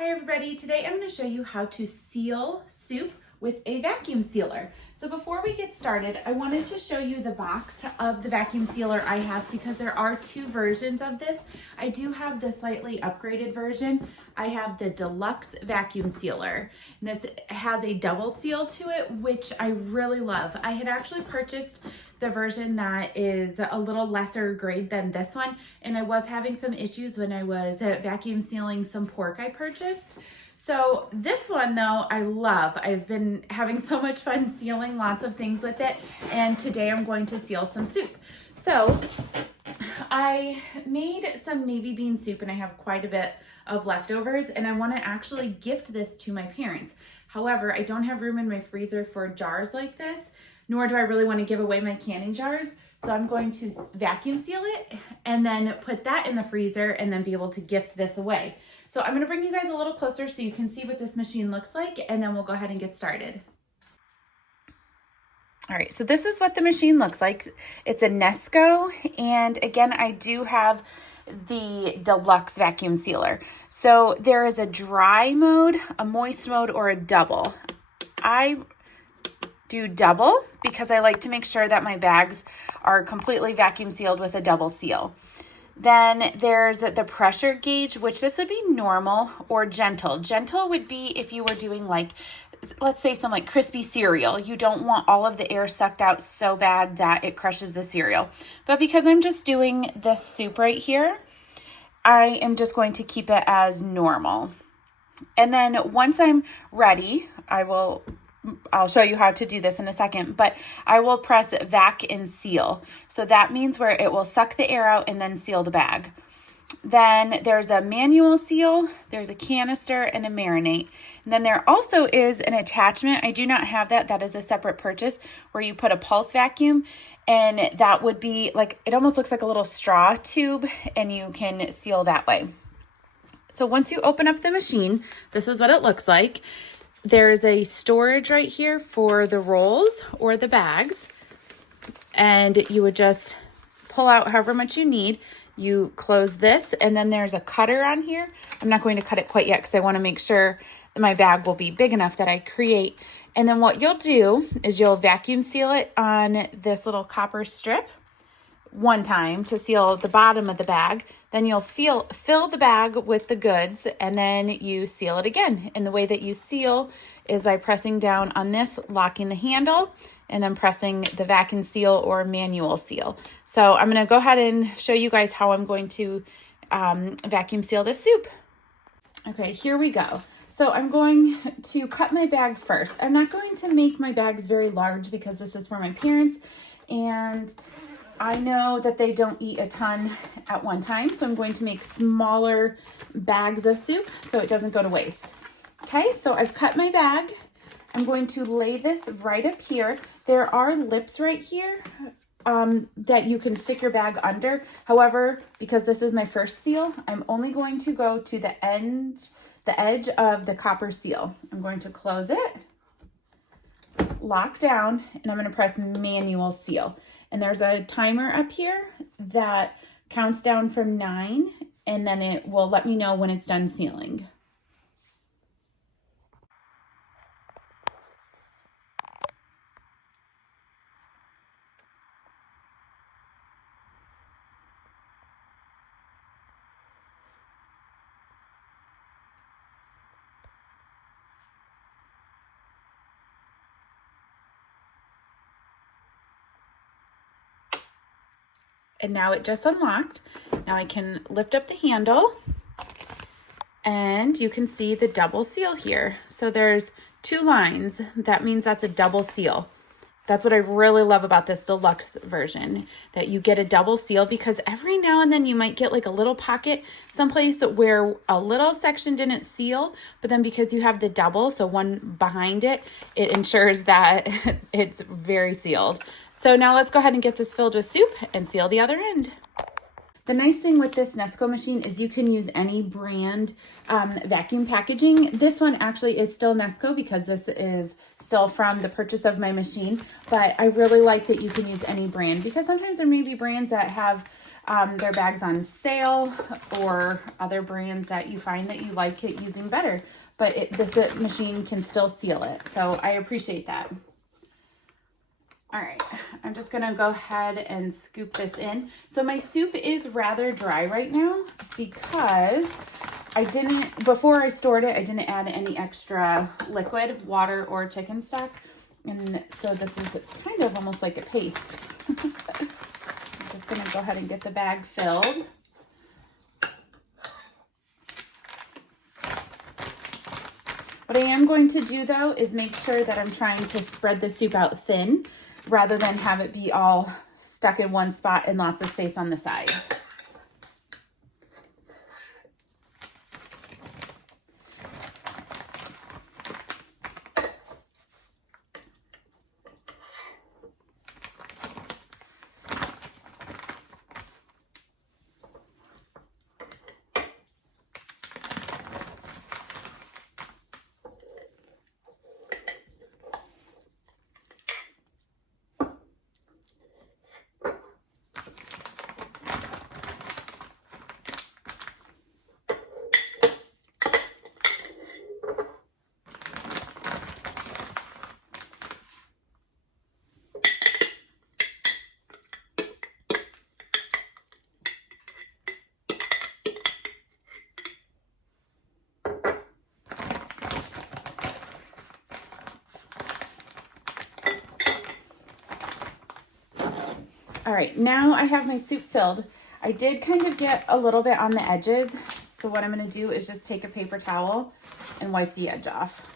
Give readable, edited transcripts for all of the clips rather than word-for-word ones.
Hi everybody, today I'm going to show you how to seal soup with a vacuum sealer. So before we get started, I wanted to show you the box of the vacuum sealer I have because there are two versions of this. I do have the slightly upgraded version. I have the deluxe vacuum sealer. And this has a double seal to it, which I really love. I had actually purchased the version that is a little lesser grade than this one, and I was having some issues when I was vacuum sealing some pork I purchased. So this one though, I love. I've been having so much fun sealing lots of things with it, and today I'm going to seal some soup. So I made some navy bean soup and I have quite a bit of leftovers, and I want to actually gift this to my parents. However, I don't have room in my freezer for jars like this, nor do I really want to give away my canning jars. So I'm going to vacuum seal it and then put that in the freezer and then be able to gift this away. So I'm going to bring you guys a little closer so you can see what this machine looks like, and then we'll go ahead and get started. All right, so this is what the machine looks like. It's a Nesco, and again, I do have the deluxe vacuum sealer. So there is a dry mode, a moist mode, or a double. I do double because I like to make sure that my bags are completely vacuum sealed with a double seal. Then there's the pressure gauge, which this would be normal or gentle. Gentle would be if you were doing like, let's say some like crispy cereal. You don't want all of the air sucked out so bad that it crushes the cereal. But because I'm just doing this soup right here, I am just going to keep it as normal. And then once I'm ready, I'll show you how to do this in a second, but I will press vac and seal. So that means where it will suck the air out and then seal the bag. Then there's a manual seal, there's a canister, and a marinate. And then there also is an attachment. I do not have that. That is a separate purchase where you put a pulse vacuum, and that would be like, it almost looks like a little straw tube, and you can seal that way. So once you open up the machine, this is what it looks like. There's a storage right here for the rolls or the bags, and you would just pull out however much you need. You close this, and then there's a cutter on here. I'm not going to cut it quite yet because I want to make sure that my bag will be big enough that I create. And then what you'll do is you'll vacuum seal it on this little copper strip one time to seal the bottom of the bag. Then you'll fill the bag with the goods, and then you seal it again. And the way that you seal is by pressing down on this, locking the handle, and then pressing the vacuum seal or manual seal. So I'm going to go ahead and show you guys how I'm going to vacuum seal this soup. Okay, here we go. So I'm going to cut my bag first. I'm not going to make my bags very large because this is for my parents, and I know that they don't eat a ton at one time, so I'm going to make smaller bags of soup so it doesn't go to waste. Okay, so I've cut my bag. I'm going to lay this right up here. There are lips right here that you can stick your bag under. However, because this is my first seal, I'm only going to go to the edge of the copper seal. I'm going to close it, lock down, and I'm going to press manual seal. And there's a timer up here that counts down from 9, and then it will let me know when it's done sealing. And now it just unlocked. Now I can lift up the handle, and you can see the double seal here. So there's 2 lines. That means that's a double seal. That's what I really love about this deluxe version, that you get a double seal, because every now and then you might get like a little pocket someplace where a little section didn't seal, but then because you have the double, so one behind it, it ensures that it's very sealed. So now let's go ahead and get this filled with soup and seal the other end. The nice thing with this Nesco machine is you can use any brand vacuum packaging. This one actually is still Nesco because this is still from the purchase of my machine, but I really like that you can use any brand, because sometimes there may be brands that have their bags on sale or other brands that you find that you like it using better. But this machine can still seal it. So I appreciate that. All right, I'm just gonna go ahead and scoop this in. So my soup is rather dry right now because before I stored it, I didn't add any extra liquid, water, or chicken stock. And so this is kind of almost like a paste. I'm just gonna go ahead and get the bag filled. What I am going to do though is make sure that I'm trying to spread the soup out thin rather than have it be all stuck in one spot and lots of space on the sides. All right, now I have my soup filled. I did kind of get a little bit on the edges. So what I'm gonna do is just take a paper towel and wipe the edge off.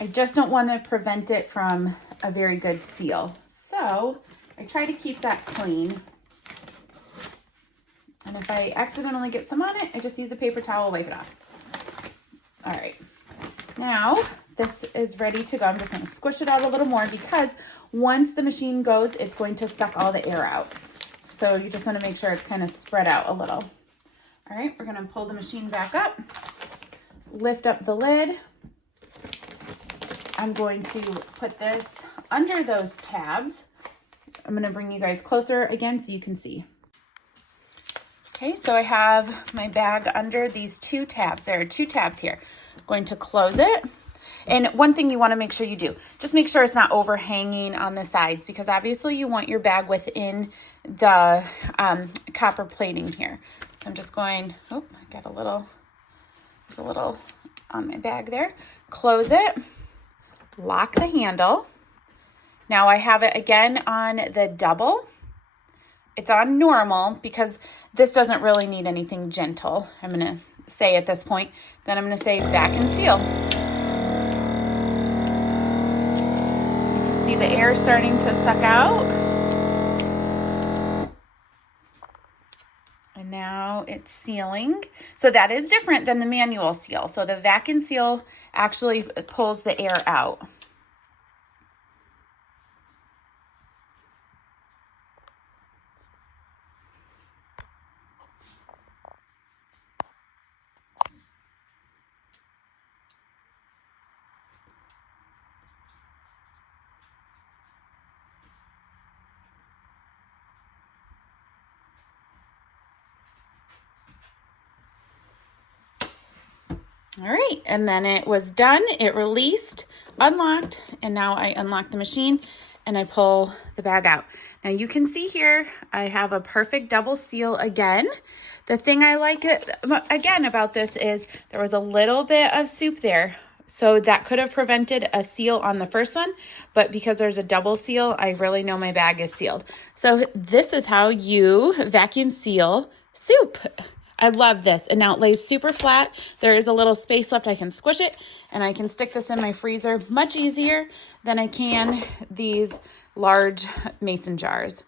I just don't wanna prevent it from a very good seal. So I try to keep that clean. And if I accidentally get some on it, I just use a paper towel, wipe it off. All right, now this is ready to go. I'm just gonna squish it out a little more because once the machine goes, it's going to suck all the air out. So you just wanna make sure it's kind of spread out a little. All right, we're gonna pull the machine back up, lift up the lid. I'm going to put this under those tabs. I'm gonna bring you guys closer again so you can see. Okay, so I have my bag under these two tabs. There are two tabs here. I'm going to close it. And one thing you want to make sure you do, just make sure it's not overhanging on the sides because obviously you want your bag within the copper plating here. So I'm just going, I got there's a little on my bag there. Close it, lock the handle. Now I have it again on the double. It's on normal because this doesn't really need anything gentle. I'm gonna say at this point, then I'm gonna say vacuum seal. See the air starting to suck out. And now it's sealing. So that is different than the manual seal. So the vacuum seal actually pulls the air out. All right, and then it was done. It released, unlocked, and now I unlock the machine and I pull the bag out. Now you can see here, I have a perfect double seal again. The thing I like again about this is there was a little bit of soup there. So that could have prevented a seal on the first one, but because there's a double seal, I really know my bag is sealed. So this is how you vacuum seal soup. I love this. And now it lays super flat. There is a little space left. I can squish it and I can stick this in my freezer much easier than I can these large mason jars.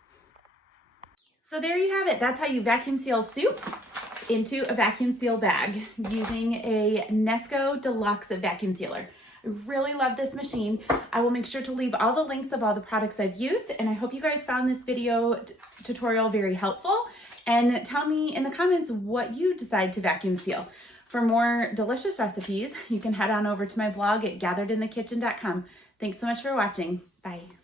So there you have it. That's how you vacuum seal soup into a vacuum seal bag using a Nesco Deluxe Vacuum Sealer. I really love this machine. I will make sure to leave all the links of all the products I've used, and I hope you guys found this video tutorial very helpful. And tell me in the comments what you decide to vacuum seal. For more delicious recipes, you can head on over to my blog at gatheredinthekitchen.com. Thanks so much for watching. Bye.